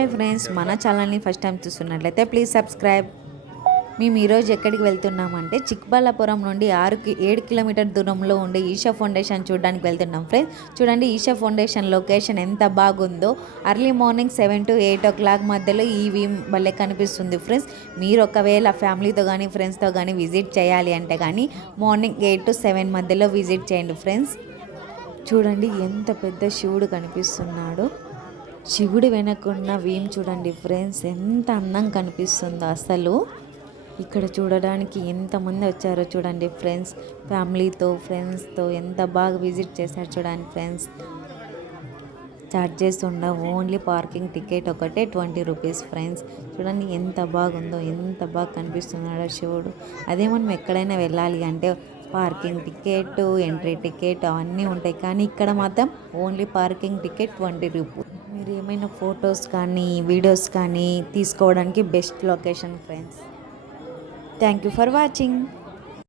Hi friends, మన ఛానల్ని first time చూస్తున్నట్లయితే ప్లీజ్ సబ్స్క్రైబ్. మేము ఈరోజు ఎక్కడికి వెళ్తున్నామంటే చిక్బల్లాపురం నుండి 7 కిలోమీటర్ దూరంలో ఉండే ఈషా ఫౌండేషన్ చూడడానికి వెళ్తున్నాం ఫ్రెండ్స్. చూడండి ఈషా ఫౌండేషన్ లొకేషన్ ఎంత బాగుందో. ఎర్లీ మార్నింగ్ 7 to 8 o'clock మధ్యలో ఈ వ్యూ భలే కనిపిస్తుంది ఫ్రెండ్స్. మీరు ఒకవేళ ఫ్యామిలీతో కానీ ఫ్రెండ్స్తో కానీ విజిట్ చేయాలి అంటే కానీ మార్నింగ్ 8 to 7 మధ్యలో విజిట్ చేయండి ఫ్రెండ్స్. చూడండి ఎంత పెద్ద శివుడు కనిపిస్తున్నాడు. శివుడు వెనకున్న వ్యూ చూడండి ఫ్రెండ్స్, ఎంత అందంగా కనిపిస్తుందో అసలు. ఇక్కడ చూడడానికి ఎంతమంది వచ్చారో చూడండి ఫ్రెండ్స్. ఫ్యామిలీతో ఫ్రెండ్స్తో ఎంత బాగా విజిట్ చేశారు చూడండి ఫ్రెండ్స్. చార్జెస్ ఉండవు, ఓన్లీ పార్కింగ్ టికెట్ ఒకటే 20 రూపీస్ ఫ్రెండ్స్. చూడండి ఎంత బాగుందో, ఎంత బాగా కనిపిస్తున్నాడో శివుడు. అదే మనం ఎక్కడైనా వెళ్ళాలి అంటే పార్కింగ్ టికెట్, ఎంట్రీ టికెట్ అవన్నీ ఉంటాయి, కానీ ఇక్కడ మాత్రం ఓన్లీ పార్కింగ్ టికెట్ 20 రూపీస్. మీరు ఏమైనా ఫొటోస్ కానీ వీడియోస్ కానీ తీసుకోవడానికి best location friends. Thank you for watching.